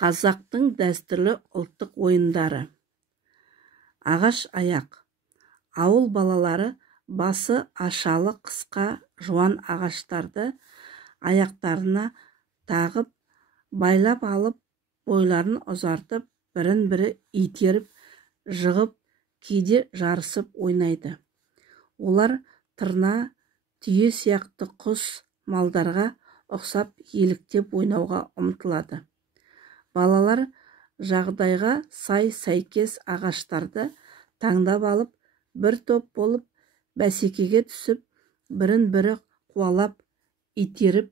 Қазақтың дәстүрлі ұлттық ойындары. Ағаш аяқ. Ауыл балалары басы ашалы қысқа жуан ағаштарды аяқтарына тағып, байлап алып, бойларын ұзартып, бірін-бірі итеріп, жығып, кейде жарысып ойнайды. Олар тырна, түйе сияқты құс малдарға ұқсап еліктеп ойнауға ұмтылады. Балалар жағдайға сәйкес ағаштарды таңдап алып, бір топ болып бәсекеге түсіп, бірін-бірі қуалап, итеріп,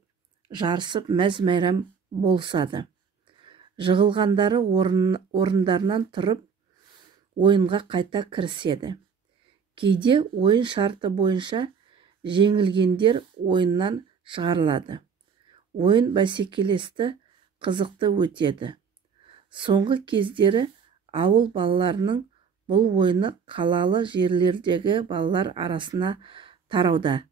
жарысып мәз-мәйрам болсады. Жығылғандары орындарынан тұрып, ойынға қайта кіріседі. Кейде ойын шарты бойынша жеңілгендер ойыннан шығарылады. Ойын бәсекелесті, қызықты өтеді. Соңғы кездері ауыл балаларының бұл ойыны қалалы жерлердегі балалар арасына тарауда.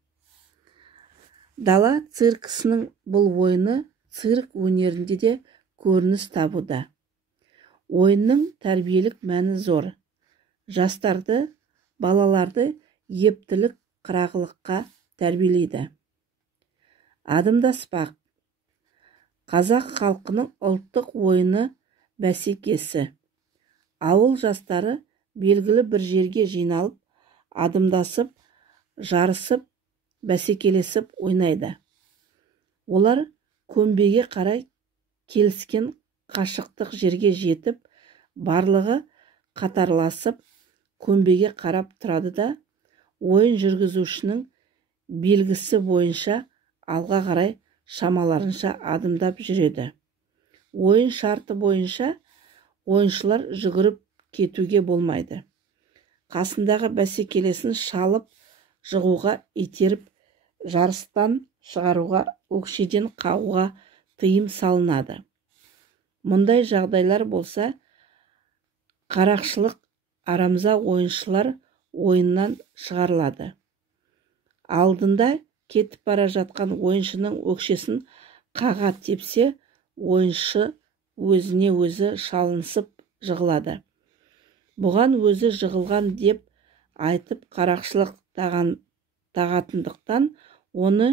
Дала циркісінің бұл ойыны цирк өнерінде де көрініс табуда. Ойынның тәрбиелік мәні зор. Жастарды, балаларды ептілік, қырағылыққа тәрбиелейді. Адымдаспақ. Қазақ халқының ұлттық ойыны бәсекесі. Ауыл жастары белгілі бір жерге жиналып, адымдасып, жарысып, бәсекелесіп ойнайды. Олар көмбеге қарай келіскен қашықтық жерге жетіп, барлығы қатарласып, көмбеге қарап тұрады да, ойын жүргізушінің белгісі бойынша алға қарай шамаларынша адымдап жүреді. Ойын шарты бойынша ойыншылар жүгіріп кетуге болмайды. Қасындағы бәсекелесін шалып, жығуға, итеріп, жарыстан шығаруға, өкшеден қағуға тыйым салынады. Мұндай жағдайлар болса, қарақшылық арамза ойыншылар ойыннан шығарылады. Алдында кетіп бара жатқан ойыншының өкшесін қаға тепсе, ойыншы өзіне өзі шалынысып жығылады. Бұған өзі жығылған деп айтып қарақшылық тағатындықтан оны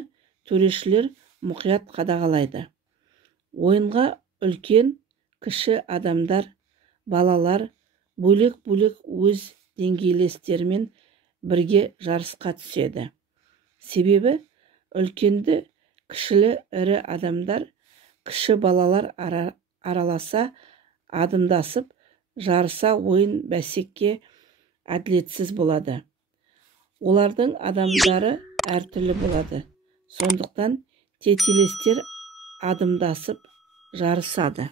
төрешілер мұқият қадағалайды. Ойынға үлкен, кіші адамдар, балалар бөлек-бөлек өз деңгейлестерімен бірге жарысқа түседі. Себебі үлкенді, кішілі ірі адамдар, кіші балалар араласа, адымдасып, жарыса ойын бәсеке әділетсіз болады. Олардың адамдары әртүрлі болады. Сондықтан тетелестер адымдасып жарысады.